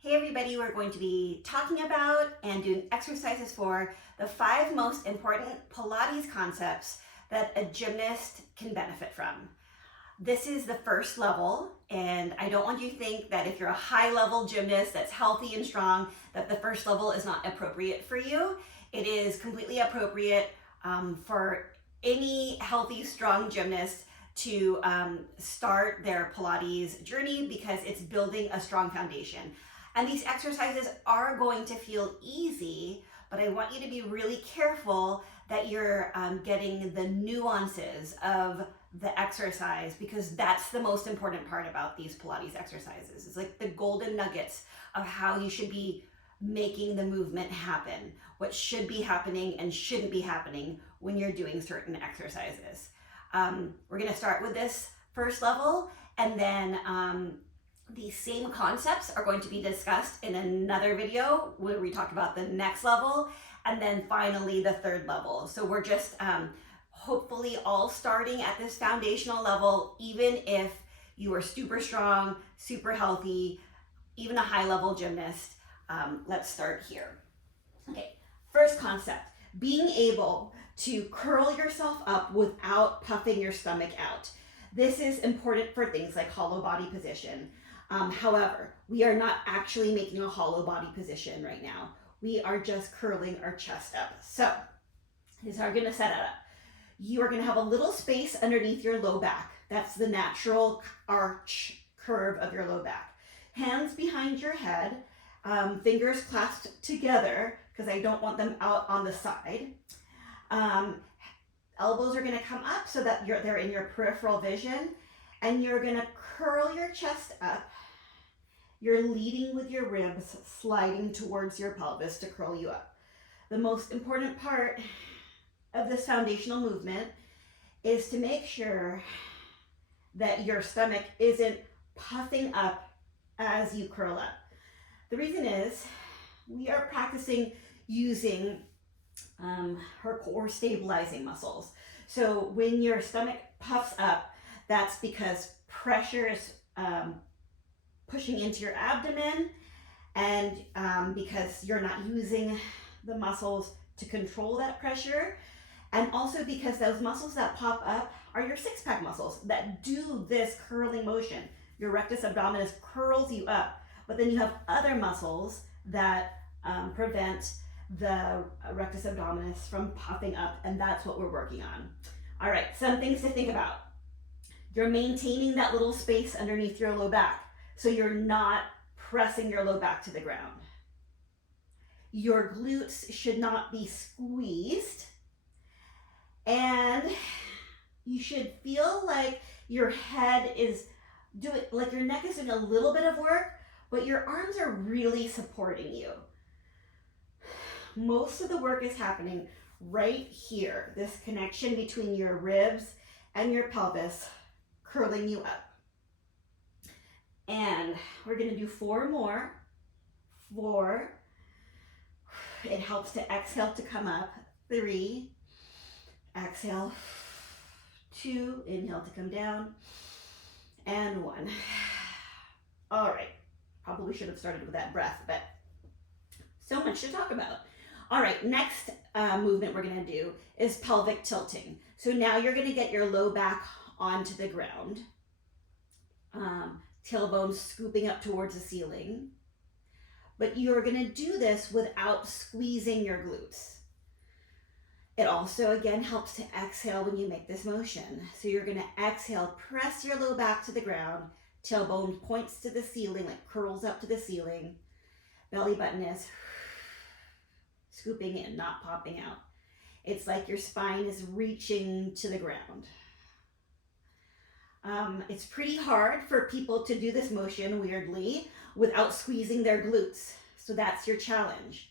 Hey everybody, we're going to be talking about and doing exercises for the 5 most important Pilates concepts that a gymnast can benefit from. This is the first level, and I don't want you to think that if you're a high level gymnast that's healthy and strong, that the first level is not appropriate for you. It is completely appropriate for any healthy, strong gymnast to start their Pilates journey because it's building a strong foundation. And these exercises are going to feel easy, but I want you to be really careful that you're getting the nuances of the exercise, because that's the most important part about these Pilates exercises. It's like the golden nuggets of how you should be making the movement happen, what should be happening and shouldn't be happening when you're doing certain exercises. We're going to start with this first level, and then these same concepts are going to be discussed in another video where we talk about the next level, and then finally the third level. So we're just hopefully all starting at this foundational level, even if you are super strong, super healthy, even a high level gymnast. Let's start here. Okay, first concept, being able to curl yourself up without puffing your stomach out. This is important for things like hollow body position. However, we are not actually making a hollow body position right now. We are just curling our chest up. So here's how we're gonna set it up. You are gonna have a little space underneath your low back. That's the natural arch curve of your low back. Hands behind your head, fingers clasped together because I don't want them out on the side. Elbows are gonna come up so that they're in your peripheral vision, and you're gonna curl your chest up. You're leading with your ribs, sliding towards your pelvis to curl you up. The most important part of this foundational movement is to make sure that your stomach isn't puffing up as you curl up. The reason is we are practicing using her core stabilizing muscles. So when your stomach puffs up, that's because pressure is pushing into your abdomen, and because you're not using the muscles to control that pressure, and also because those muscles that pop up are your six-pack muscles that do this curling motion. Your rectus abdominis curls you up, but then you have other muscles that prevent the rectus abdominis from puffing up, and that's what we're working on. All right, some things to think about. You're maintaining that little space underneath your low back, so you're not pressing your low back to the ground. Your glutes should not be squeezed, and you should feel like your head is doing, like your neck is doing a little bit of work, but your arms are really supporting you. Most of the work is happening right here, this connection between your ribs and your pelvis, curling you up. And we're gonna do 4 more. 4. It helps to exhale to come up. 3. Exhale. 2. Inhale to come down. And 1. All right. Probably should have started with that breath, but so much to talk about. All right, next movement we're gonna do is pelvic tilting. So now you're gonna get your low back onto the ground. Tailbone scooping up towards the ceiling. But you're gonna do this without squeezing your glutes. It also, again, helps to exhale when you make this motion. So you're gonna exhale, press your low back to the ground, tailbone points to the ceiling, like curls up to the ceiling. Belly button is scooping in, not popping out. It's like your spine is reaching to the ground. It's pretty hard for people to do this motion, weirdly, without squeezing their glutes. So that's your challenge.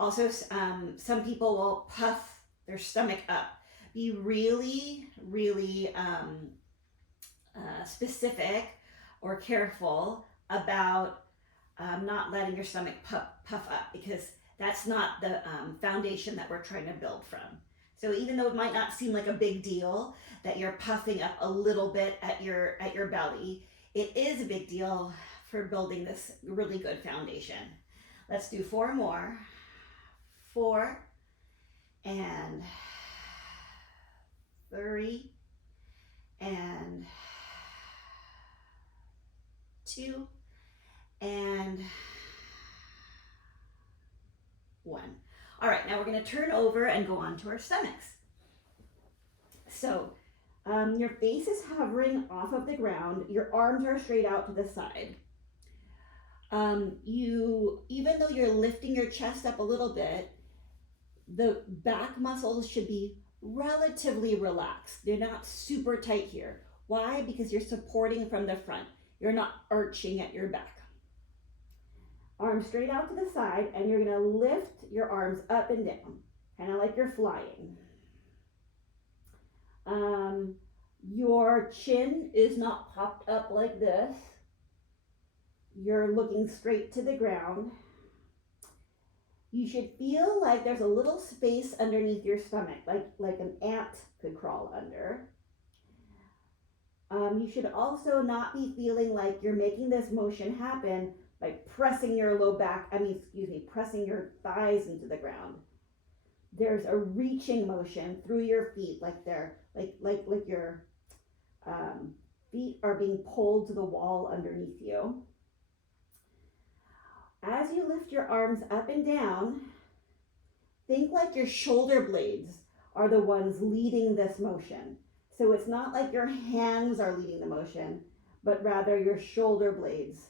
Also, some people will puff their stomach up. Be really, really specific or careful about not letting your stomach puff up, because that's not the foundation that we're trying to build from. So even though it might not seem like a big deal that you're puffing up a little bit at your belly, it is a big deal for building this really good foundation. Let's do 4 more. 4 and 3 and 2 and 1. All right, now we're going to turn over and go on to our stomachs. So your face is hovering off of the ground. Your arms are straight out to the side. Even though you're lifting your chest up a little bit, the back muscles should be relatively relaxed. They're not super tight here. Why? Because you're supporting from the front. You're not arching at your back. Arms straight out to the side, and you're going to lift your arms up and down, kind of like you're flying. Your chin is not popped up like this. You're looking straight to the ground. You should feel like there's a little space underneath your stomach, like an ant could crawl under. You should also not be feeling like you're making this motion happen by pressing your pressing your thighs into the ground. There's a reaching motion through your feet, like your feet are being pulled to the wall underneath you. As you lift your arms up and down, think like your shoulder blades are the ones leading this motion. So it's not like your hands are leading the motion, but rather your shoulder blades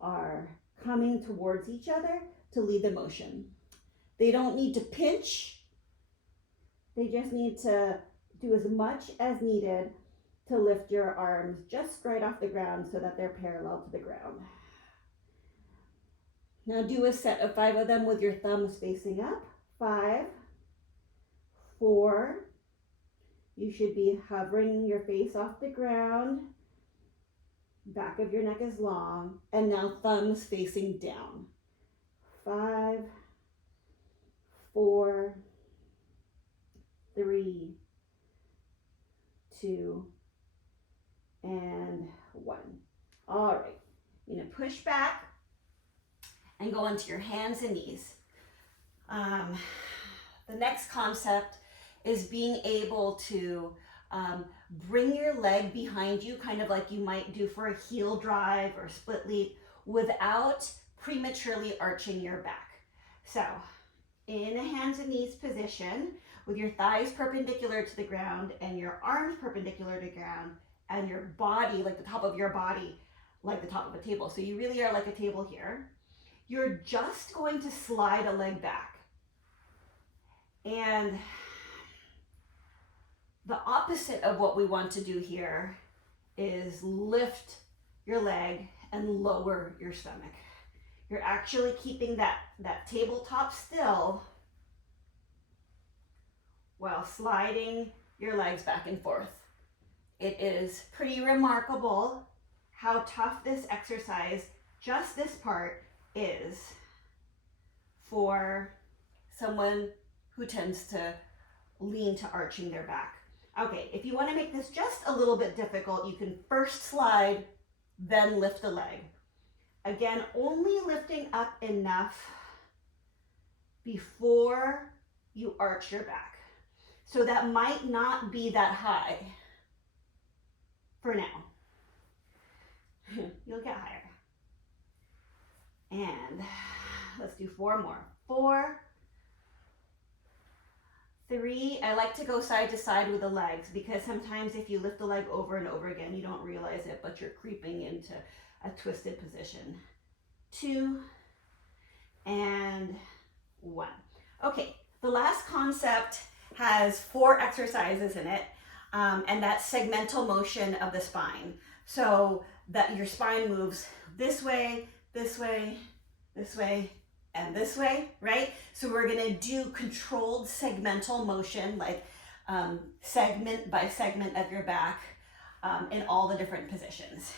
are coming towards each other to lead the motion. They don't need to pinch. They just need to do as much as needed to lift your arms just right off the ground so that they're parallel to the ground. Now do a set of 5 of them with your thumbs facing up. 5, 4. You should be hovering your face off the ground. Back of your neck is long. And now thumbs facing down. 5, 4, 3, 2, and 1. All right. You're going to push back and go onto your hands and knees. The next concept is being able to bring your leg behind you, kind of like you might do for a heel drive or split leap, without prematurely arching your back. So in a hands and knees position, with your thighs perpendicular to the ground and your arms perpendicular to the ground, and your body, like the top of your body, like the top of a table. So you really are like a table here. You're just going to slide a leg back. And the opposite of what we want to do here is lift your leg and lower your stomach. You're actually keeping that tabletop still while sliding your legs back and forth. It is pretty remarkable how tough this exercise, just this part, is for someone who tends to lean to arching their back. Okay, if you want to make this just a little bit difficult, you can first slide, then lift the leg. Again, only lifting up enough before you arch your back. So that might not be that high for now. You'll get higher. And let's do 4 more. 4, 3, I like to go side to side with the legs because sometimes if you lift the leg over and over again, you don't realize it, but you're creeping into a twisted position. 2 and 1. Okay, the last concept has 4 exercises in it, and that's segmental motion of the spine. So that your spine moves this way, this way, this way, and this way, right? So we're gonna do controlled segmental motion, like segment by segment of your back in all the different positions.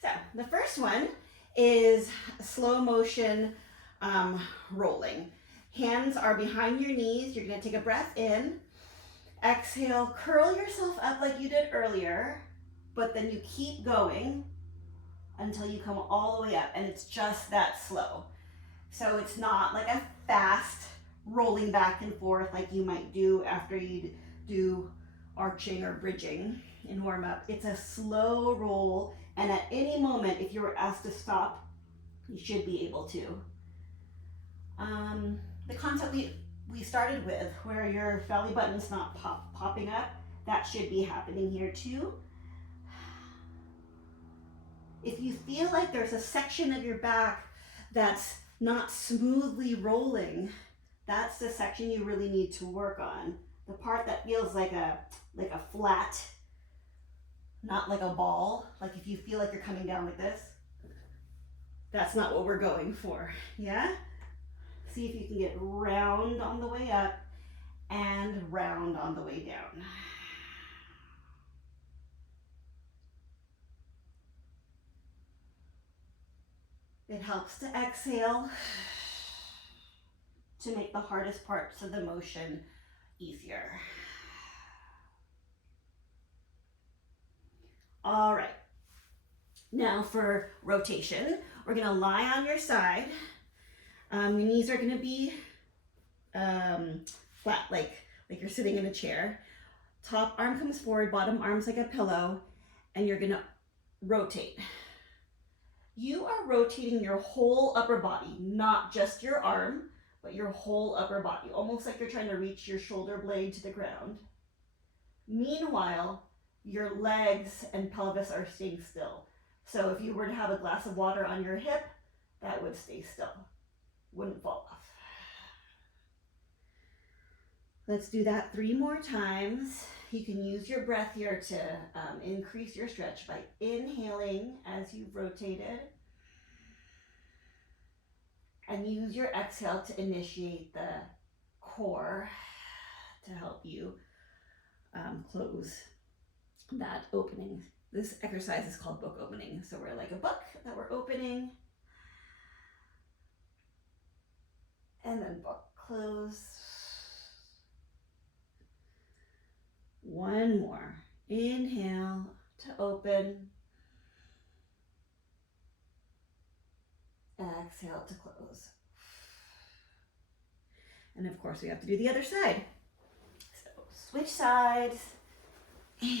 So the first one is slow motion rolling. Hands are behind your knees. You're gonna take a breath in, exhale, curl yourself up like you did earlier, but then you keep going. until you come all the way up, and it's just that slow. So it's not like a fast rolling back and forth like you might do after you do arching or bridging in warm up. It's a slow roll, and at any moment, if you were asked to stop, you should be able to. The concept we started with, where your belly button's not popping up, that should be happening here too. If you feel like there's a section of your back that's not smoothly rolling, that's the section you really need to work on. The part that feels like a flat, not like a ball. Like if you feel like you're coming down like this, that's not what we're going for, yeah? See if you can get round on the way up and round on the way down. It helps to exhale to make the hardest parts of the motion easier. All right. Now for rotation, we're gonna lie on your side. Your knees are gonna be flat, like you're sitting in a chair. Top arm comes forward, bottom arm's like a pillow, and you're gonna rotate. You are rotating your whole upper body, not just your arm, but your whole upper body, almost like you're trying to reach your shoulder blade to the ground. Meanwhile, your legs and pelvis are staying still. So if you were to have a glass of water on your hip, that would stay still, wouldn't fall off. Let's do that 3 more times. You can use your breath here to increase your stretch by inhaling as you've rotated, and use your exhale to initiate the core to help you close that opening. This exercise is called book opening. So we're like a book that we're opening, and then book close. 1 more. Inhale to open. Exhale to close. And of course we have to do the other side. So switch sides and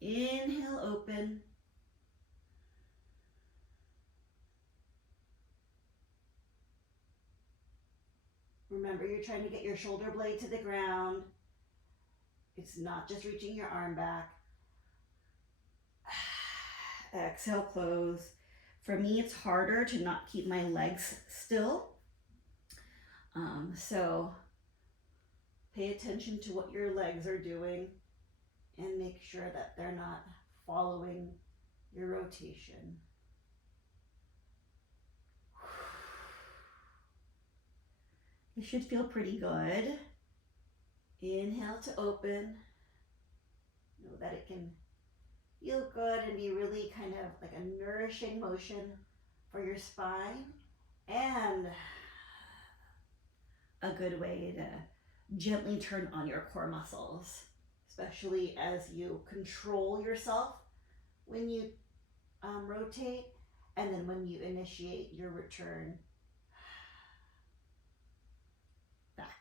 inhale, open. Remember, you're trying to get your shoulder blade to the ground. It's not just reaching your arm back. Exhale, close. For me, it's harder to not keep my legs still. So pay attention to what your legs are doing and make sure that they're not following your rotation. You should feel pretty good. Inhale to open. Know that it can feel good and be really kind of like a nourishing motion for your spine, and a good way to gently turn on your core muscles, especially as you control yourself when you rotate, and then when you initiate your return back.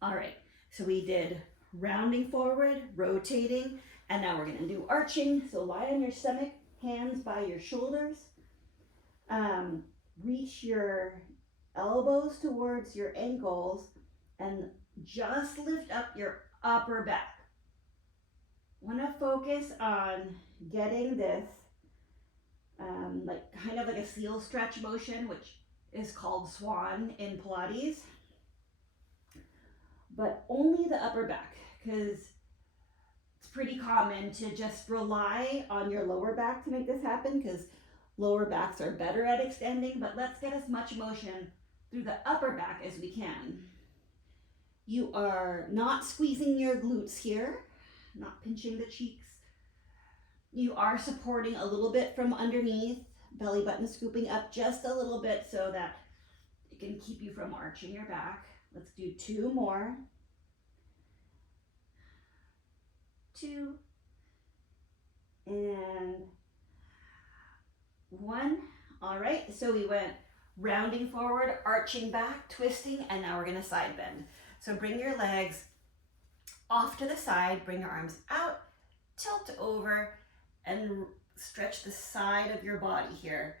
All right, so we did rounding forward, rotating, and now we're gonna do arching. So lie on your stomach, hands by your shoulders. Reach your elbows towards your ankles and just lift up your upper back. Wanna focus on getting this like kind of like a seal stretch motion, which is called swan in Pilates, but only the upper back, because it's pretty common to just rely on your lower back to make this happen, because lower backs are better at extending. But let's get as much motion through the upper back as we can. You are not squeezing your glutes here, not pinching the cheeks. You are supporting a little bit from underneath, belly button scooping up just a little bit so that it can keep you from arching your back. Let's do 2 more. 2 and 1. All right, so we went rounding forward, arching back, twisting, and now we're gonna side bend. So bring your legs off to the side, bring your arms out, tilt over, and stretch the side of your body here.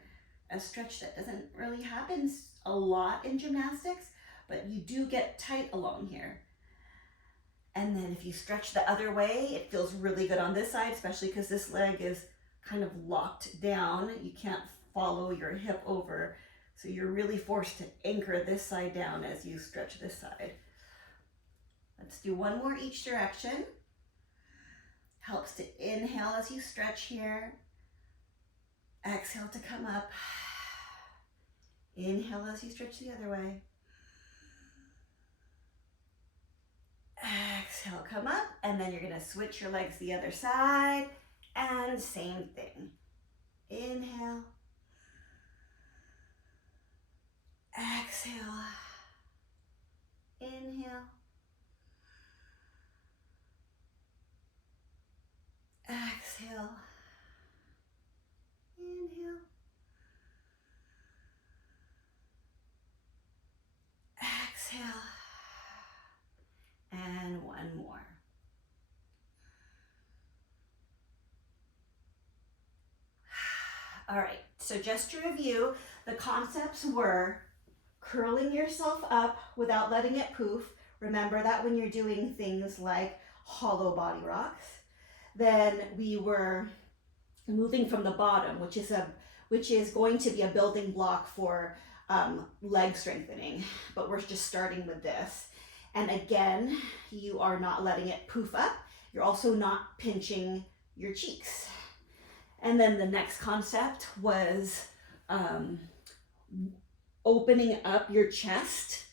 A stretch that doesn't really happen a lot in gymnastics, but you do get tight along here. And then if you stretch the other way, it feels really good on this side, especially because this leg is kind of locked down. You can't follow your hip over. So you're really forced to anchor this side down as you stretch this side. Let's do 1 more each direction. Helps to inhale as you stretch here. Exhale to come up. Inhale as you stretch the other way. Exhale, come up, and then you're gonna switch your legs the other side, and same thing. Inhale. Exhale. Inhale. Exhale. Inhale. Exhale. And 1 more. All right, so just to review, the concepts were curling yourself up without letting it poof. Remember that when you're doing things like hollow body rocks. Then we were moving from the bottom, which is going to be a building block for leg strengthening, but we're just starting with this. And again, you are not letting it poof up. You're also not pinching your cheeks. And then the next concept was opening up your chest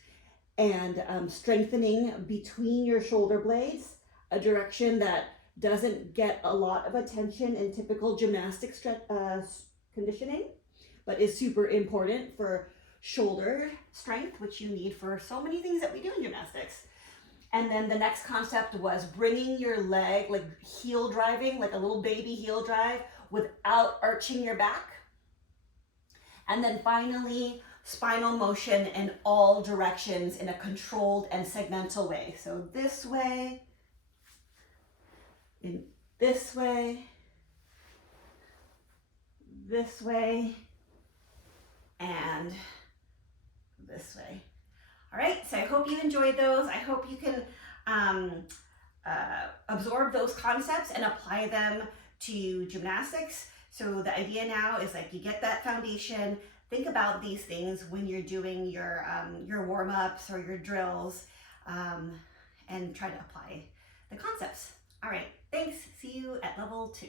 and strengthening between your shoulder blades, a direction that doesn't get a lot of attention in typical gymnastic conditioning, but is super important for shoulder strength, which you need for so many things that we do in gymnastics. And then the next concept was bringing your leg, like heel driving, like a little baby heel drive without arching your back. And then finally, spinal motion in all directions in a controlled and segmental way. So this way, in this way, and this way. All right, so I hope you enjoyed those. I hope you can absorb those concepts and apply them to gymnastics. So the idea now is like you get that foundation, think about these things when you're doing your warm-ups or your drills, and try to apply the concepts. All right, thanks. See you at level 2.